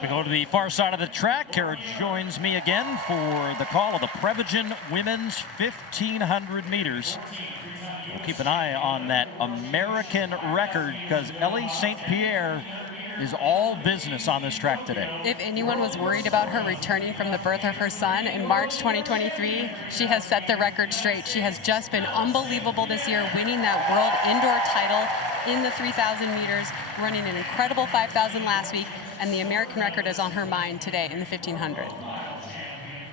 We go to the far side of the track. Kara joins me again for the call of the Prevagen Women's 1500 meters. We'll keep an eye on that American record because Ellie St. Pierre is all business on this track today. If anyone was worried about her returning from the birth of her son in March 2023, she has set the record straight. She has just been unbelievable this year, winning that world indoor title in the 3,000 meters, running an incredible 5,000 last week, and the American record is on her mind today in the 1,500.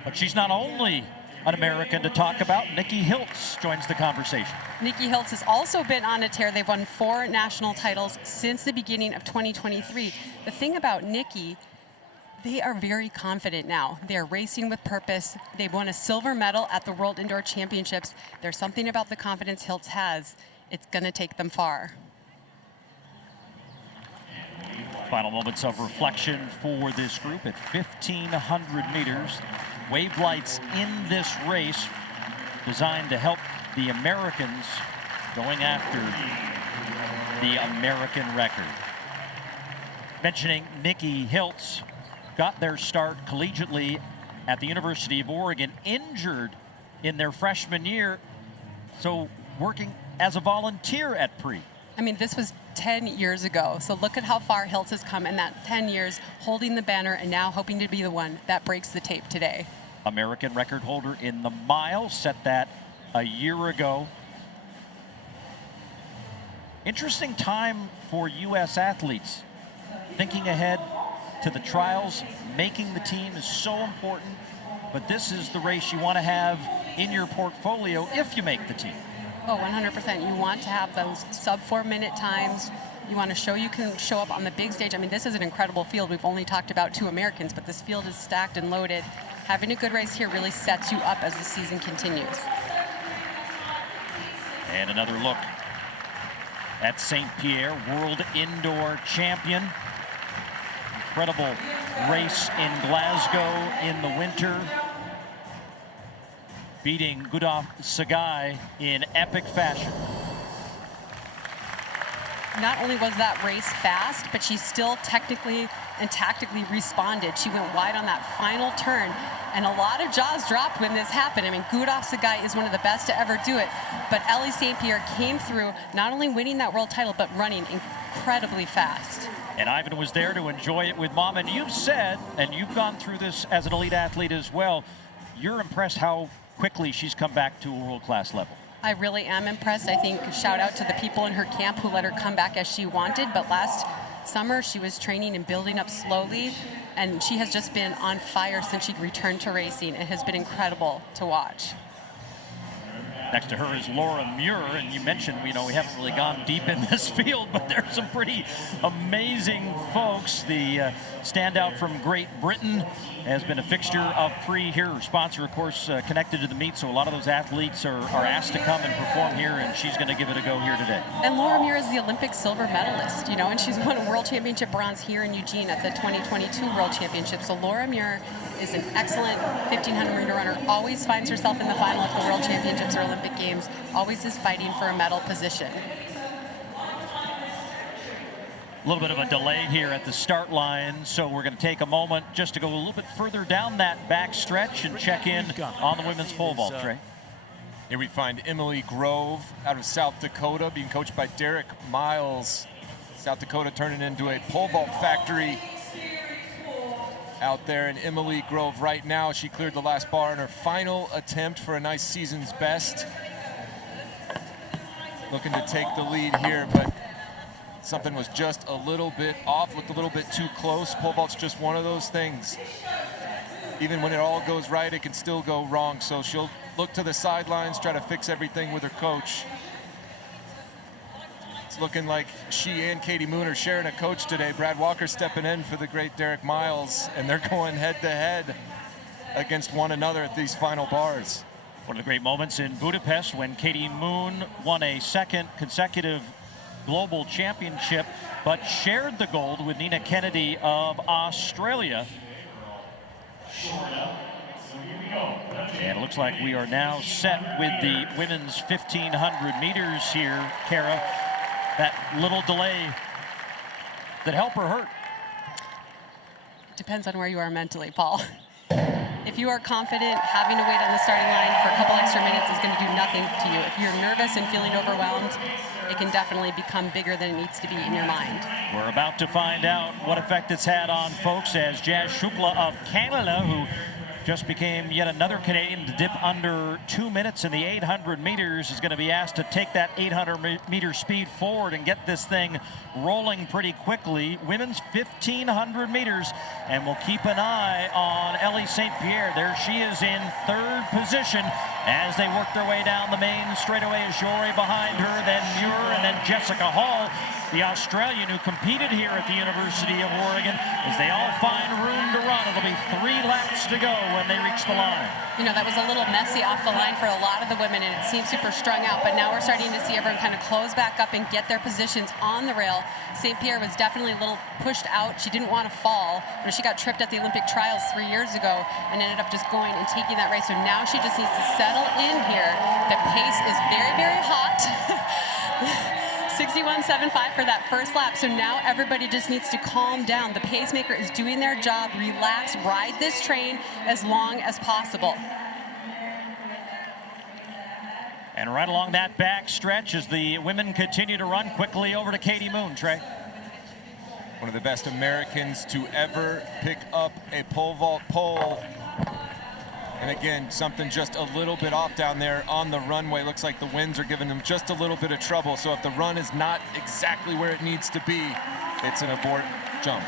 But she's not only an American to talk about. Nikki Hiltz joins the conversation. Nikki Hiltz has also been on a tear. They've won 4 national titles since the beginning of 2023. The thing about Nikki, they are very confident now. They're racing with purpose. They've won a silver medal at the World Indoor Championships. There's something about the confidence Hiltz has. It's going to take them far. Final moments of reflection for this group at 1,500 meters. Wave lights in this race designed to help the Americans going after the American record. Mentioning Nikki Hiltz, got their start collegiately at the University of Oregon, injured in their freshman year, so working as a volunteer at Pre. I mean, this was 10 years ago. So look at how far Hiltz has come in that 10 years, holding the banner and now hoping to be the one that breaks the tape today. American record holder in the mile, set that a year ago. Interesting time for U.S. athletes. Thinking ahead to the trials, making the team is so important, but this is the race you want to have in your portfolio if you make the team. Oh, 100%. You want to have those sub 4-minute times. You want to show you can show up on the big stage. I mean, this is an incredible field. We've only talked about 2 Americans, but this field is stacked and loaded. Having a good race here really sets you up as the season continues. And another look at St. Pierre, world indoor champion. Incredible race in Glasgow in the winter, beating Gudaf Sagai in epic fashion. Not only was that race fast, but she still technically and tactically responded. She went wide on that final turn, and a lot of jaws dropped when this happened. I mean, Gudaf Sagai is one of the best to ever do it, but Ellie St. Pierre came through, not only winning that world title, but running incredibly fast. And Ivan was there to enjoy it with Mom, and you've said, and you've gone through this as an elite athlete as well, you're impressed how quickly she's come back to a world-class level. I really am impressed. I think shout out to the people in her camp who let her come back as she wanted, but last summer she was training and building up slowly, and she has just been on fire since she returned to racing. It has been incredible to watch. Next to her is Laura Muir, and you mentioned, we haven't really gone deep in this field, but there's some pretty amazing folks. The standout from Great Britain has been a fixture of Pre here. Her sponsor, of course, connected to the meet, so a lot of those athletes are asked to come and perform here, and she's going to give it a go here today. And Laura Muir is the Olympic silver medalist, and she's won a World Championship bronze here in Eugene at the 2022 World Championship. So Laura Muir is an excellent 1,500 meter runner, always finds herself in the final of the World Championships or Olympic Games, always is fighting for a medal position. A little bit of a delay here at the start line, so we're going to take a moment just to go a little bit further down that back stretch and check in on the women's pole vault, Trey. Here we find Emily Grove out of South Dakota, being coached by Derek Miles. South Dakota turning into a pole vault factory out there. And Emily Grove right now, she cleared the last bar in her final attempt for a nice season's best. Looking to take the lead here, but something was just a little bit off, looked a little bit too close. Pole vault's just one of those things. Even when it all goes right, it can still go wrong. So she'll look to the sidelines, try to fix everything with her coach. It's looking like she and Katie Moon are sharing a coach today. Brad Walker stepping in for the great Derek Miles, and they're going head-to-head against one another at these final bars. One of the great moments in Budapest when Katie Moon won a second consecutive global championship, but shared the gold with Nina Kennedy of Australia. And it looks like we are now set with the women's 1,500 meters here, Kara. That little delay that helped or hurt? depends on where you are mentally, Paul. If you are confident, having to wait on the starting line for a couple extra minutes is going to do nothing to you. If you're nervous and feeling overwhelmed, it can definitely become bigger than it needs to be in your mind. We're about to find out what effect it's had on folks as Jazz Shukla of Canada, who just became yet another Canadian to dip under 2 minutes in the 800 meters, is going to be asked to take that 800-meter speed forward and get this thing rolling pretty quickly. Women's 1,500 meters, and we'll keep an eye on Ellie St. Pierre. There she is in third position as they work their way down the main straightaway. Jory behind her, then Muir, and then Jessica Hall, the Australian who competed here at the University of Oregon, as they all find room to run. It'll be 3 laps to go when they reach the line. You know, that was a little messy off the line for a lot of the women, and it seemed super strung out, but now we're starting to see everyone kind of close back up and get their positions on the rail. St. Pierre was definitely a little pushed out. She didn't want to fall. You know, she got tripped at the Olympic trials 3 years ago and ended up just going and taking that race. So now she just needs to settle in here. The pace is very, very hot. 61.75 for that first lap. So now everybody just needs to calm down. The pacemaker is doing their job. Relax, ride this train as long as possible. And right along that back stretch as the women continue to run quickly over to Katie Moon, Trey. One of the best Americans to ever pick up a pole vault pole. And again, something just a little bit off down there on the runway. Looks like the winds are giving them just a little bit of trouble. So if the run is not exactly where it needs to be, it's an abort jump.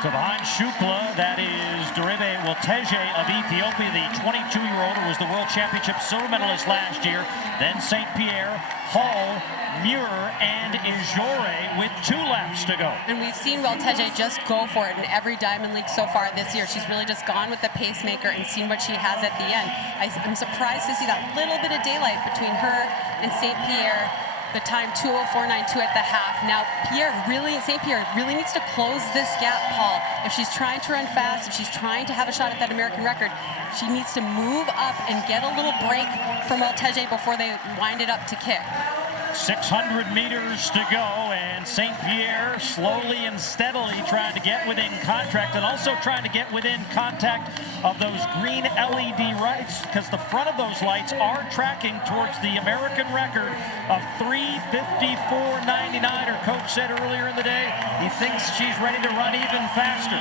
So behind Shukla, that is Deribe Welteje of Ethiopia, the 22-year-old who was the World Championship silver medalist last year. Then St. Pierre, Hall, Muir, and Ijore with 2 laps to go. And we've seen Welteje just go for it in every Diamond League so far this year. She's really just gone with the pacemaker and seen what she has at the end. I'm surprised to see that little bit of daylight between her and St. Pierre. The time 2:04.92 at the half. Now St. Pierre really needs to close this gap, Paul. If she's trying to run fast, if she's trying to have a shot at that American record, she needs to move up and get a little break from Welteje before they wind it up to kick. 600 meters to go, and St. Pierre slowly and steadily trying to get within contact, and also trying to get within contact of those green LED lights, because the front of those lights are tracking towards the American record of 3:54.99. Her coach said earlier in the day he thinks she's ready to run even faster.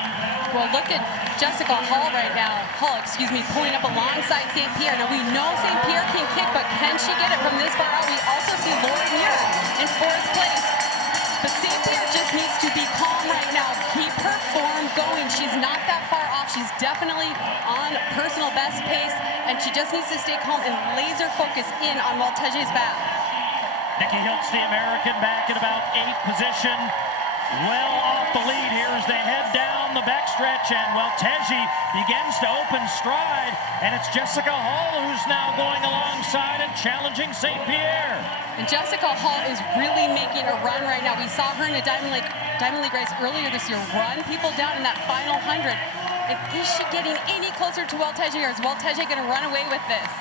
Well, look at Jessica Hall right now. Pulling up alongside St. Pierre. Now we know St. Pierre can kick, but can she get it from this far out? We also see Laura Muir in 4th place. But St. Pierre just needs to be calm right now. Keep her form going. She's not that far off. She's definitely on personal best pace, and she just needs to stay calm and laser focus in on Welteje's back. Nikki Hiltz, the American, back in about 8th position. Well off the lead here as they head down the backstretch, and Welteje begins to open stride, and it's Jessica Hall who's now going alongside and challenging St. Pierre. And Jessica Hall is really making a run right now. We saw her in a Diamond League race earlier this year run people down in that final 100. And is she getting any closer to Welteje, or is Welteje going to run away with this?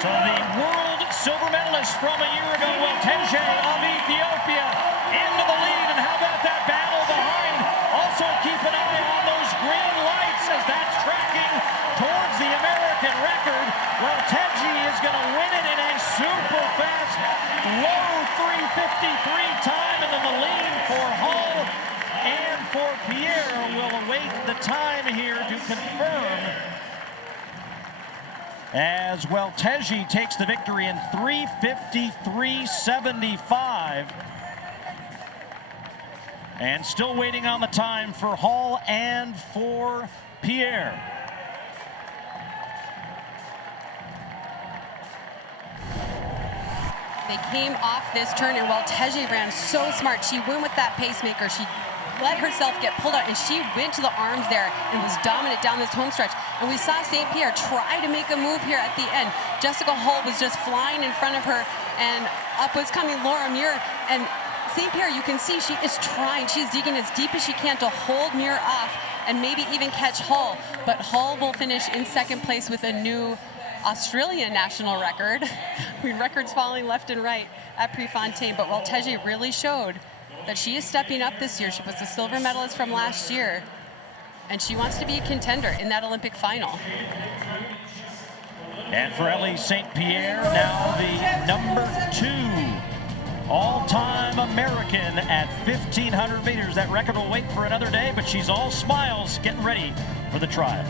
So the world silver medalist from a year ago, Welteje of Ethiopia, into the lead. And how about that battle behind? Also keep an eye on those green lights as that's tracking towards the American record. Welteje is going to win it in a super fast, low 3:53 time. And then the lead for Hall and for Pierre will await the time here to confirm, as Welteje takes the victory in 3:53.75. And still waiting on the time for Hall and for Pierre. They came off this turn, and Welteje ran so smart. She went with that pacemaker. She let herself get pulled out, and she went to the arms there and was dominant down this home stretch. And we saw St. Pierre try to make a move here at the end. Jessica Hall was just flying in front of her, and up was coming Laura Muir. And St. Pierre, you can see she is trying. She's digging as deep as she can to hold Muir off and maybe even catch Hall. But Hall will finish in 2nd place with a new Australian national record. I mean, records falling left and right at Prefontaine, but Welteje really showed that she is stepping up this year. She was a silver medalist from last year, and she wants to be a contender in that Olympic final. And for Ellie St. Pierre, now the number 2 all-time American at 1,500 meters. That record will wait for another day, but she's all smiles getting ready for the trials.